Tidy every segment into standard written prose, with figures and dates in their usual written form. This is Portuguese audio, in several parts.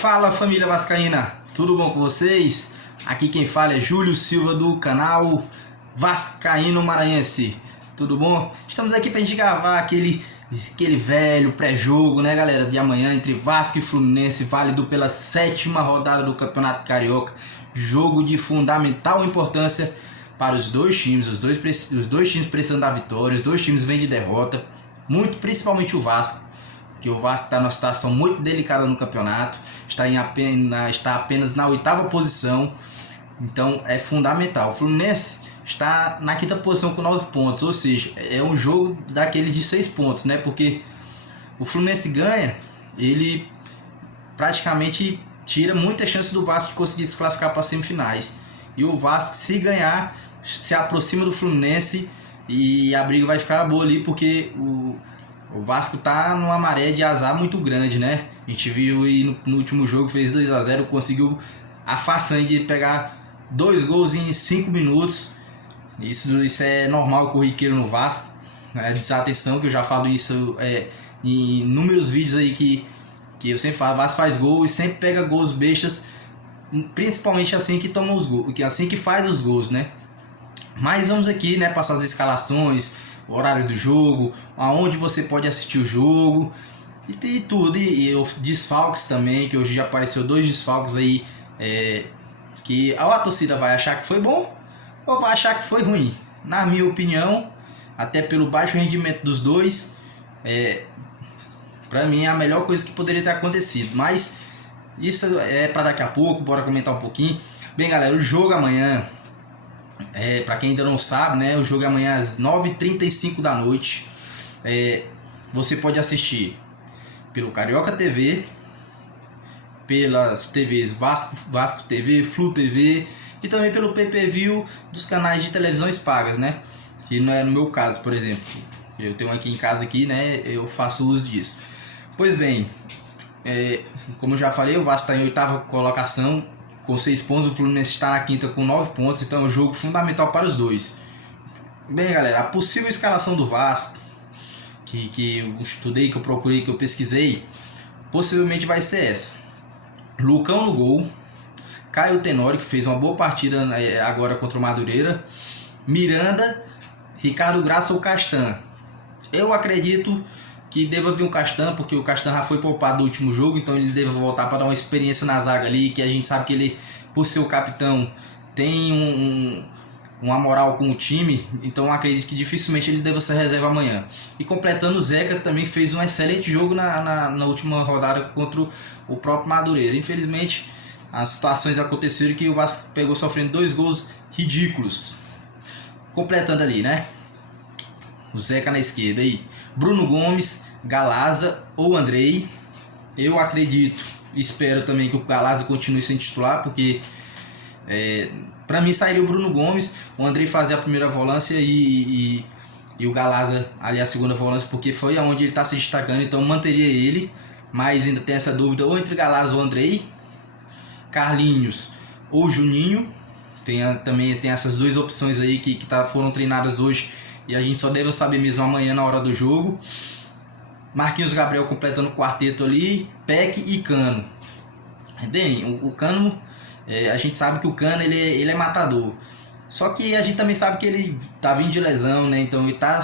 Fala, família vascaína, tudo bom com vocês? Aqui quem fala é Júlio Silva do canal Vascaíno Maranhense. Tudo bom? Estamos aqui pra gente gravar aquele velho pré-jogo, né, galera, de amanhã entre Vasco e Fluminense, válido pela 7ª rodada do Campeonato Carioca. Jogo de fundamental importância para os dois times. Os dois times precisando da vitória, os dois times vêm de derrota, principalmente o Vasco, que o Vasco está numa situação muito delicada no campeonato, está apenas na 8ª posição, então é fundamental. O Fluminense está na 5ª posição com 9 pontos, ou seja, é um jogo daquele de 6 pontos, né? Porque o Fluminense ganha, ele praticamente tira muita chance do Vasco de conseguir se classificar para as semifinais. E o Vasco, se ganhar, se aproxima do Fluminense e a briga vai ficar boa ali, porque o Vasco tá numa maré de azar muito grande, né? A gente viu aí no último jogo, fez 2-0, conseguiu a façanha de pegar 2 gols em 5 minutos. Isso é normal, corriqueiro no Vasco, né? Desatenção, que eu já falo isso em inúmeros vídeos aí que eu sempre falo. O Vasco faz gol e sempre pega gols bestas, principalmente assim que toma os gols, assim que faz os gols, né? Mas vamos aqui, né, passar as escalações, o horário do jogo, aonde você pode assistir o jogo e tudo, e os desfalques também, que hoje já apareceu 2 desfalques aí, que a torcida vai achar que foi bom ou vai achar que foi ruim. Na minha opinião, até pelo baixo rendimento dos dois, pra mim é a melhor coisa que poderia ter acontecido, mas isso é para daqui a pouco. Bora comentar um pouquinho. Bem, galera, o jogo amanhã, para quem ainda não sabe, né, o jogo é amanhã às 9h35 da noite. Você pode assistir pelo Carioca TV, pelas TVs Vasco TV, Flu TV e também pelo PPV dos canais de televisões pagas, né? Que não é no meu caso, por exemplo. Eu tenho aqui em casa aqui, né? Eu faço uso disso. Pois bem, como eu já falei, o Vasco está em 8ª colocação com 6 pontos, o Fluminense está na 5ª com 9 pontos, então é um jogo fundamental para os dois. Bem, galera, a possível escalação do Vasco, que eu estudei, que eu procurei, que eu pesquisei, possivelmente vai ser essa: Lucão no gol, Caio Tenório, que fez uma boa partida agora contra o Madureira, Miranda, Ricardo Graça ou Castan. Eu acredito que deva vir o Castan, porque o Castan já foi poupado do último jogo, então ele deve voltar para dar uma experiência na zaga ali, que a gente sabe que ele, por ser o capitão, tem uma moral com o time, então acredito que dificilmente ele deva ser reserva amanhã. E completando, o Zeca também fez um excelente jogo na última rodada contra o próprio Madureira. Infelizmente, as situações aconteceram que o Vasco pegou sofrendo 2 gols ridículos. Completando ali, né? O Zeca na esquerda aí, Bruno Gomes, Galaza ou Andrei. Eu acredito, espero também que o Galaza continue sendo titular, porque para mim sairia o Bruno Gomes, o Andrei fazer a primeira volância e o Galaza ali a segunda volância, porque foi aonde ele está se destacando, então manteria ele. Mas ainda tem essa dúvida, ou entre Galaza ou Andrei, Carlinhos ou Juninho. Também tem essas 2 opções aí que foram treinadas hoje, e a gente só deve saber mesmo amanhã na hora do jogo. Marquinhos Gabriel completando o quarteto ali, Peck e Cano. Bem, o Cano, a gente sabe que o Cano ele é matador. Só que a gente também sabe que ele tá vindo de lesão, né? Então ele tá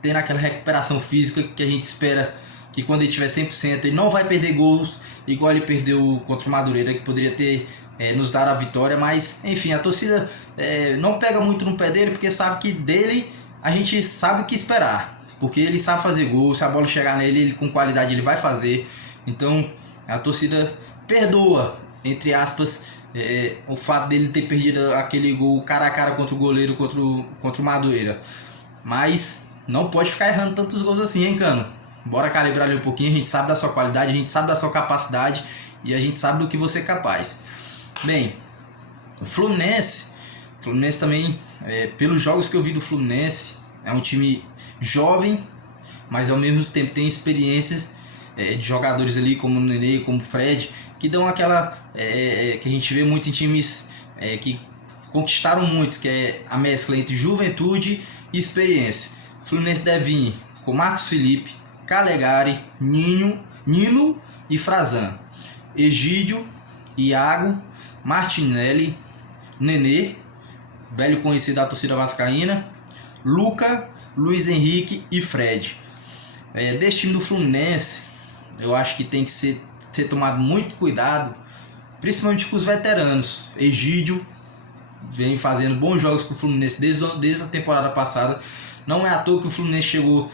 tendo aquela recuperação física que a gente espera que quando ele tiver 100% ele não vai perder gols igual ele perdeu contra o Madureira, que poderia ter nos dado a vitória. Mas enfim, a torcida não pega muito no pé dele, porque sabe que dele a gente sabe o que esperar, porque ele sabe fazer gol. Se a bola chegar nele, ele com qualidade ele vai fazer. Então a torcida perdoa, entre aspas, o fato dele ter perdido aquele gol cara a cara contra o goleiro, contra o Madureira. Mas não pode ficar errando tantos gols assim, hein, Cano? Bora calibrar ali um pouquinho. A gente sabe da sua qualidade, a gente sabe da sua capacidade e a gente sabe do que você é capaz. Bem, o Fluminense também, pelos jogos que eu vi do Fluminense, é um time jovem, mas ao mesmo tempo tem experiências de jogadores ali como o Nenê, como o Fred, que dão aquela que a gente vê muito em times que conquistaram muito, que é a mescla entre juventude e experiência. O Fluminense deve vir com Marcos Felipe, Calegari, Nino e Frazan. Egídio, Iago, Martinelli, Nenê, velho conhecido da torcida vascaína, Luca, Luiz Henrique e Fred. Desse time do Fluminense, eu acho que tem que ser tomado muito cuidado, principalmente com os veteranos. Egídio vem fazendo bons jogos com o Fluminense desde a temporada passada. Não é à toa que o Fluminense chegou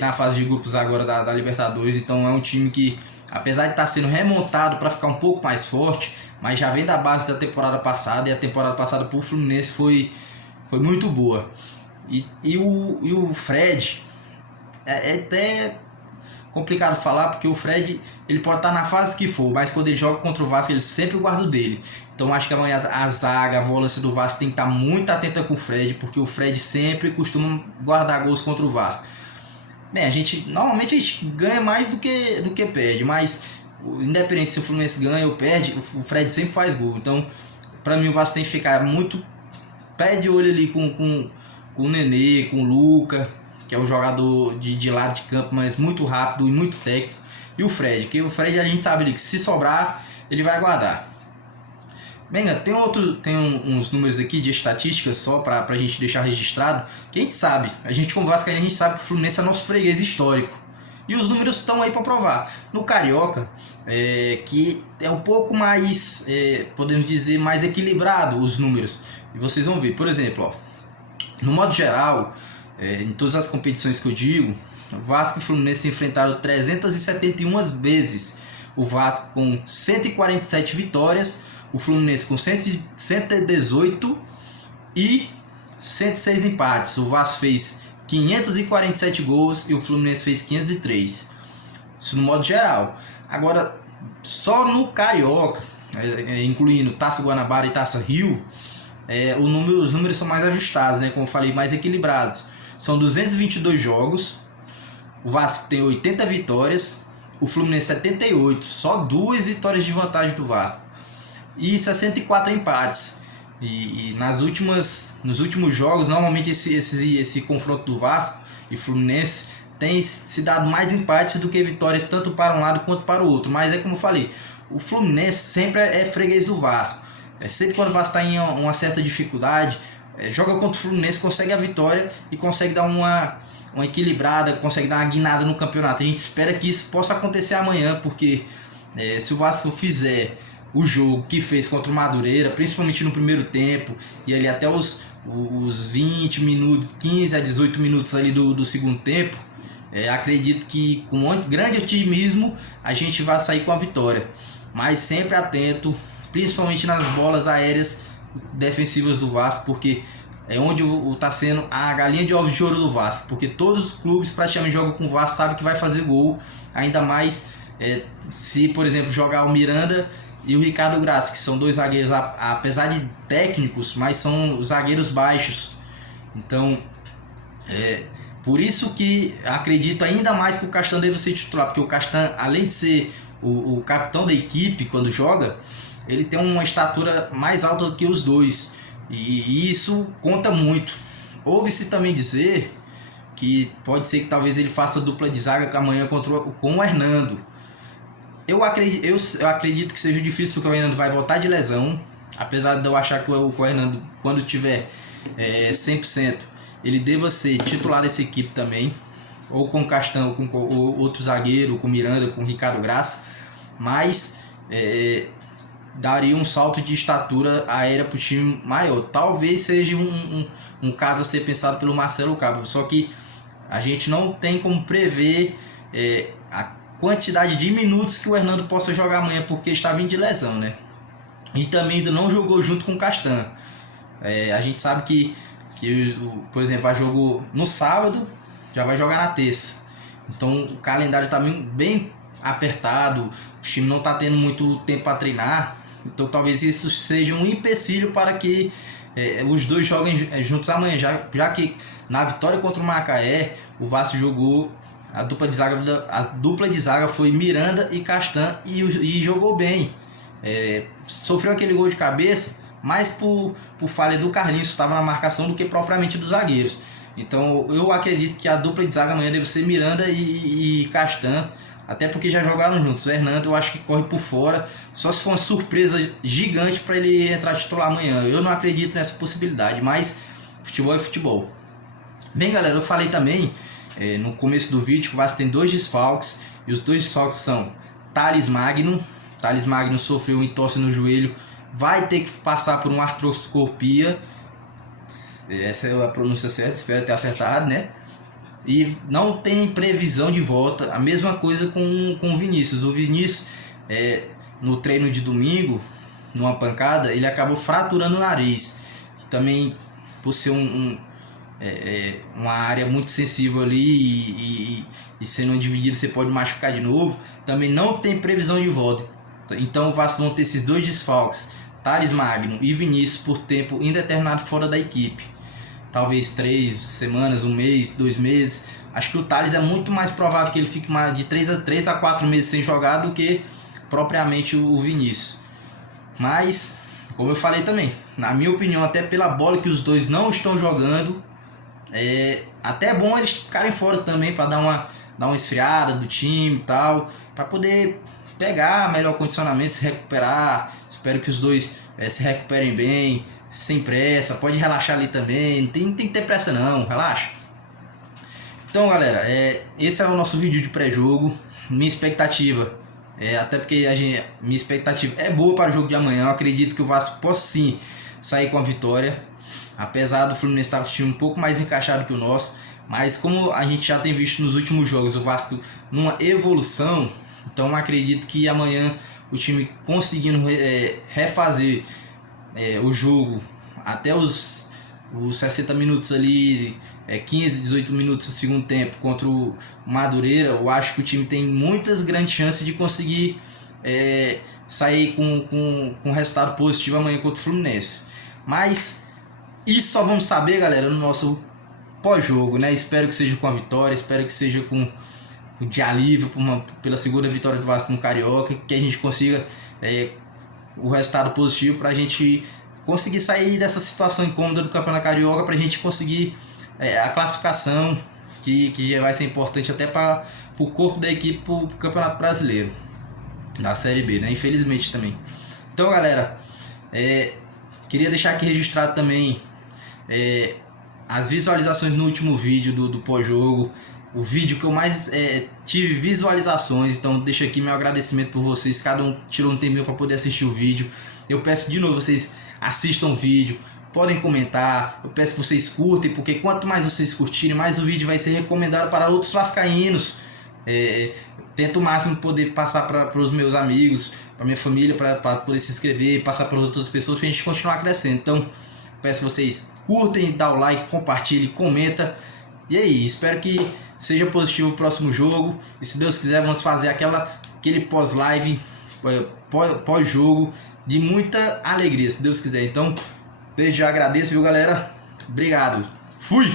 na fase de grupos agora da Libertadores. Então é um time que, apesar de estar sendo remontado para ficar um pouco mais forte, mas já vem da base da temporada passada. E a temporada passada para o Fluminense foi muito boa. E o Fred, é até complicado falar, porque o Fred ele pode estar na fase que for, mas quando ele joga contra o Vasco ele sempre guarda o dele. Então acho que amanhã a zaga, a volância do Vasco tem que estar muito atenta com o Fred, porque o Fred sempre costuma guardar gols contra o Vasco. Normalmente a gente ganha mais do que perde, mas independente se o Fluminense ganha ou perde, o Fred sempre faz gol. Então para mim o Vasco tem que ficar muito pé de olho ali com o Nenê, com o Luca, que é um jogador de lado de campo, mas muito rápido e muito técnico. E o Fred, que o Fred a gente sabe ali que se sobrar, ele vai guardar. Benga, tem uns números aqui de estatísticas só pra gente deixar registrado, que a gente sabe, a gente como vascaíno, a gente sabe que o Fluminense é nosso freguês histórico. E os números estão aí para provar. No Carioca, que é um pouco mais, podemos dizer, mais equilibrado os números. E vocês vão ver, por exemplo, ó, no modo geral, em todas as competições que eu digo, o Vasco e o Fluminense se enfrentaram 371 vezes. O Vasco com 147 vitórias, o Fluminense com 118 e 106 empates. O Vasco fez 547 gols e o Fluminense fez 503. Isso no modo geral. Agora, só no Carioca, incluindo Taça Guanabara e Taça Rio, os números são mais ajustados, né? Como eu falei, mais equilibrados. São 222 jogos, o Vasco tem 80 vitórias, o Fluminense 78, só 2 vitórias de vantagem do Vasco, e 64 empates. E nos últimos jogos, normalmente esse confronto do Vasco e Fluminense tem se dado mais empates do que vitórias, tanto para um lado quanto para o outro. Mas como eu falei, o Fluminense sempre é freguês do Vasco. Sempre quando o Vasco está em uma certa dificuldade, joga contra o Fluminense, consegue a vitória e consegue dar uma equilibrada, consegue dar uma guinada no campeonato. A gente espera que isso possa acontecer amanhã, porque se o Vasco fizer o jogo que fez contra o Madureira, principalmente no primeiro tempo, e ali até os 20 minutos, 15 a 18 minutos ali do segundo tempo, acredito que com um grande otimismo a gente vai sair com a vitória. Mas sempre atento, principalmente nas bolas aéreas defensivas do Vasco, porque é onde está sendo a galinha de ovos de ouro do Vasco, porque todos os clubes praticamente jogam com o Vasco, sabem que vai fazer gol, ainda mais se, por exemplo, jogar o Miranda e o Ricardo Graça, que são dois zagueiros, apesar de técnicos, mas são zagueiros baixos. Então, por isso que acredito ainda mais que o Castan deve ser titular, porque o Castan, além de ser o capitão da equipe quando joga, ele tem uma estatura mais alta do que os dois, e isso conta muito. Ouve-se também dizer que pode ser que talvez ele faça dupla de zaga amanhã com o Hernando. Eu acredito que seja difícil, porque o Hernando vai voltar de lesão, apesar de eu achar que o Hernando, quando tiver 100%, ele deva ser titular dessa equipe também, ou com o Castan, ou com outro zagueiro, com o Miranda, com o Ricardo Graça, mas daria um salto de estatura aérea para o time maior. Talvez seja um caso a ser pensado pelo Marcelo Cabo, só que a gente não tem como prever a quantidade de minutos que o Hernando possa jogar amanhã, porque está vindo de lesão, né? E também ainda não jogou junto com o Castan. A gente sabe que por exemplo, vai jogar no sábado, já vai jogar na terça. Então o calendário está bem apertado, o time não está tendo muito tempo para treinar. Então talvez isso seja um empecilho para que os dois joguem juntos amanhã, já que na vitória contra o Macaé, o Vasco jogou a dupla de zaga foi Miranda e Castan, e jogou bem. Sofreu aquele gol de cabeça mais por falha do Carlinhos, que estava na marcação, do que propriamente dos zagueiros. Então eu acredito que a dupla de zaga amanhã deve ser Miranda e Castan, Até porque já jogaram juntos. O Hernando eu acho que corre por fora. Só se for uma surpresa gigante para ele entrar titular amanhã. Eu não acredito nessa possibilidade, mas futebol é futebol. Bem, galera, eu falei também no começo do vídeo que o Vasco tem 2 desfalques. E os 2 desfalques são Thales Magno. Thales Magno sofreu um entorse no joelho. Vai ter que passar por uma artroscopia. Essa é a pronúncia certa, espero ter acertado, né? E não tem previsão de volta. A mesma coisa com o Vinícius. O Vinícius, no treino de domingo, numa pancada, ele acabou fraturando o nariz. Também por ser uma área muito sensível ali e sendo dividido, você pode machucar de novo. Também não tem previsão de volta. Então o Vasco vão ter esses 2 desfalques, Thales Magno e Vinícius, por tempo indeterminado fora da equipe. Talvez 3 semanas, 1 mês, 2 meses. Acho que o Thales é muito mais provável que ele fique de 3 a 4 meses sem jogar do que propriamente o Vinícius. Mas, como eu falei também, na minha opinião, até pela bola que os 2 não estão jogando, até é bom eles ficarem fora também para dar uma esfriada do time e tal, para poder pegar melhor condicionamento, se recuperar. Espero que os 2 se recuperem bem, sem pressa. Pode relaxar ali também, não tem que ter pressa não, relaxa. Então, galera, esse é o nosso vídeo de pré-jogo. Minha expectativa, até porque minha expectativa é boa para o jogo de amanhã. Eu acredito que o Vasco possa sim sair com a vitória, apesar do Fluminense estar com o time um pouco mais encaixado que o nosso. Mas como a gente já tem visto nos últimos jogos o Vasco numa evolução, então acredito que amanhã o time conseguindo refazer o jogo até os 60 minutos ali, 15, 18 minutos do segundo tempo contra o Madureira, eu acho que o time tem muitas grandes chances de conseguir sair com resultado positivo amanhã contra o Fluminense. Mas isso só vamos saber, galera, no nosso pós-jogo, né? Espero que seja com a vitória, espero que seja de alívio pela segunda vitória do Vasco no Carioca, que a gente consiga o resultado positivo para a gente conseguir sair dessa situação incômoda do Campeonato Carioca, para a gente conseguir a classificação, que vai ser importante até para o corpo da equipe para o Campeonato Brasileiro, da Série B, né? Infelizmente também. Então, galera, queria deixar aqui registrado também as visualizações no último vídeo do pós-jogo. O vídeo que eu mais tive visualizações, então deixo aqui meu agradecimento por vocês. Cada um tirou um tempinho para poder assistir o vídeo. Eu peço de novo, vocês assistam o vídeo, podem comentar. Eu peço que vocês curtem, porque quanto mais vocês curtirem, mais o vídeo vai ser recomendado para outros vascaínos. Tento o máximo poder passar para os meus amigos, para minha família, para poder se inscrever, passar para outras pessoas, para a gente continuar crescendo. Então peço que vocês curtem, dá o like, compartilhe, comenta. E aí, espero que seja positivo o próximo jogo. E se Deus quiser, vamos fazer aquele pós-live, pós-jogo, de muita alegria, se Deus quiser. Então, desde já agradeço, viu, galera? Obrigado. Fui!